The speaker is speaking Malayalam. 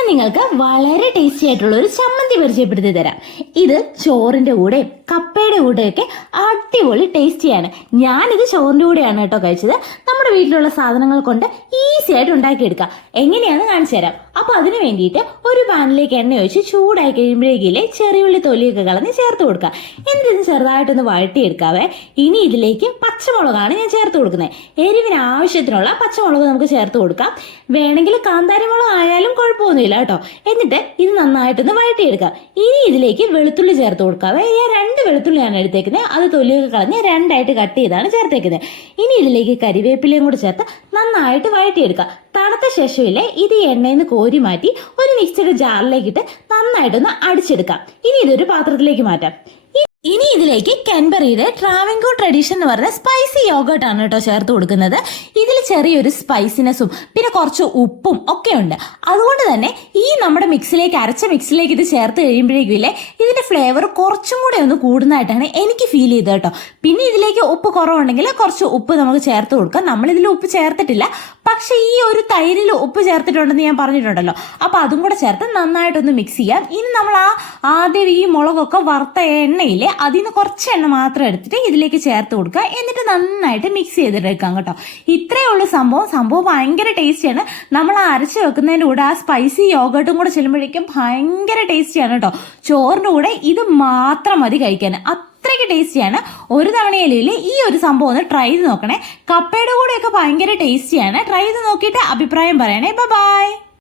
ഞാൻ നിങ്ങൾക്ക് വളരെ ടേസ്റ്റി ആയിട്ടുള്ള ഒരു ചമ്മന്തി പരിചയപ്പെടുത്തി തരാം. ഇത് ചോറിന്റെ കൂടെയും കപ്പയുടെ കൂടെയൊക്കെ അടിപൊളി ടേസ്റ്റിയാണ് ഞാനിത് ചോറിന്റെ കൂടെയാണ് കേട്ടോ കഴിച്ചത്. നമ്മുടെ വീട്ടിലുള്ള സാധനങ്ങൾ കൊണ്ട് ഈസി ആയിട്ട് ഉണ്ടാക്കിയെടുക്കാം. എങ്ങനെയാണെന്ന് കാണിച്ചു തരാം. അപ്പോൾ അതിന് വേണ്ടിയിട്ട് ഒരു പാനിലേക്ക് എണ്ണ ഒഴിച്ച് ചൂടായി കഴിയുമ്പോഴേക്കില്ലേ ചെറിയുള്ളി തൊലിയൊക്കെ കളഞ്ഞ് ചേർത്ത് കൊടുക്കുക എന്തിനും ചെറുതായിട്ടൊന്ന് വഴട്ടിയെടുക്കാവേ ഇനി ഇതിലേക്ക് പച്ചമുളകാണ് ഞാൻ ചേർത്ത് കൊടുക്കുന്നത്. എരിവിന് ആവശ്യത്തിനുള്ള പച്ചമുളക് നമുക്ക് ചേർത്ത് കൊടുക്കാം. വേണമെങ്കിൽ കാന്താരി മുളക് ആയാലും കുഴപ്പമൊന്നുമില്ല കേട്ടോ. എന്നിട്ട് ഇത് നന്നായിട്ടൊന്ന് വഴട്ടിയെടുക്കാം ഇനി ഇതിലേക്ക് വെളുത്തുള്ളി ചേർത്ത് കൊടുക്കാവേ. ഞാൻ രണ്ട് വെളുത്തുള്ളിയാണ് എടുത്തേക്കുന്നത്. അത് തൊലിയൊക്കെ കളഞ്ഞ് രണ്ടായിട്ട് കട്ട് ചെയ്താണ് ചേർത്തേക്കുന്നത്. ഇനി ഇതിലേക്ക് കരിവേപ്പിലയും കൂടി ചേർത്ത് നന്നായിട്ട് വഴറ്റിയെടുക്കുക. തണുത്ത ശേഷമില്ലേ ഇത് എണ്ണയിൽ നിന്ന് കോരി മാറ്റി ഒരു മിക്സിയുടെ ജാറിലേക്ക് ഇട്ട് നന്നായിട്ടൊന്ന് അടിച്ചെടുക്കാം. ഇനി ഇതൊരു പാത്രത്തിലേക്ക് മാറ്റാം. ഇനി ഇതിലേക്ക് കെൻബറിയുടെ ട്രാവൻകോ ട്രഡീഷൻ എന്ന് പറഞ്ഞ സ്പൈസി യോഗർട്ട് ആണ് കേട്ടോ ചേർത്ത് കൊടുക്കുന്നത്. ഇതിൽ ചെറിയൊരു സ്പൈസിനെസ്സും പിന്നെ കുറച്ച് ഉപ്പും ഒക്കെ ഉണ്ട്. അതുകൊണ്ട് തന്നെ ഈ നമ്മുടെ മിക്സിലേക്ക് അരച്ച മിക്സിലേക്ക് ഇത് ചേർത്ത് കഴിയുമ്പോഴേക്കും ഇല്ലേ ഇതിന്റെ ഫ്ലേവർ കുറച്ചും കൂടെ ഒന്ന് കൂടുന്നതായിട്ടാണ് എനിക്ക് ഫീൽ ചെയ്തത് കേട്ടോ. പിന്നെ ഇതിലേക്ക് ഉപ്പ് കുറവുണ്ടെങ്കിൽ കുറച്ച് ഉപ്പ് നമുക്ക് ചേർത്ത് കൊടുക്കാം. നമ്മളിതിൽ ഉപ്പ് ചേർത്തിട്ടില്ല. പക്ഷെ ഈ ഒരു തൈരിൽ ഉപ്പ് ചേർത്തിട്ടുണ്ടെന്ന് ഞാൻ പറഞ്ഞിട്ടുണ്ടല്ലോ. അപ്പൊ അതും കൂടെ ചേർത്ത് നന്നായിട്ടൊന്ന് മിക്സ് ചെയ്യാം. ഇനി നമ്മൾ ആ ആദ്യം ഈ മുളകൊക്കെ വറുത്ത എണ്ണയില്ലേ അതിൽ നിന്ന് കുറച്ച് എണ്ണ മാത്രം എടുത്തിട്ട് ഇതിലേക്ക് ചേർത്ത് കൊടുക്കുക. എന്നിട്ട് നന്നായിട്ട് മിക്സ് ചെയ്തിട്ടെടുക്കാം കേട്ടോ. ഇത്രയേ ഉള്ളൂ സംഭവം. സംഭവം ഭയങ്കര ടേസ്റ്റിയാണ് നമ്മൾ അരച്ച് വെക്കുന്നതിന്റെ കൂടെ ആ സ്പൈസി യോഗട്ടും കൂടെ ചെല്ലുമ്പോഴേക്കും ഭയങ്കര ടേസ്റ്റിയാണ് കേട്ടോ. ചോറിന്റെ കൂടെ ഇത് മാത്രം മതി കഴിക്കാൻ. അത്രയ്ക്ക് ടേസ്റ്റിയാണ്. ഒരു തവണയിലെ ഈ ഒരു സംഭവം ഒന്ന് ട്രൈ ചെയ്ത് നോക്കണേ. കപ്പയുടെ കൂടെയൊക്കെ ഭയങ്കര ടേസ്റ്റിയാണ്. ട്രൈ ചെയ്ത് നോക്കിയിട്ട് അഭിപ്രായം പറയണേ. ബൈ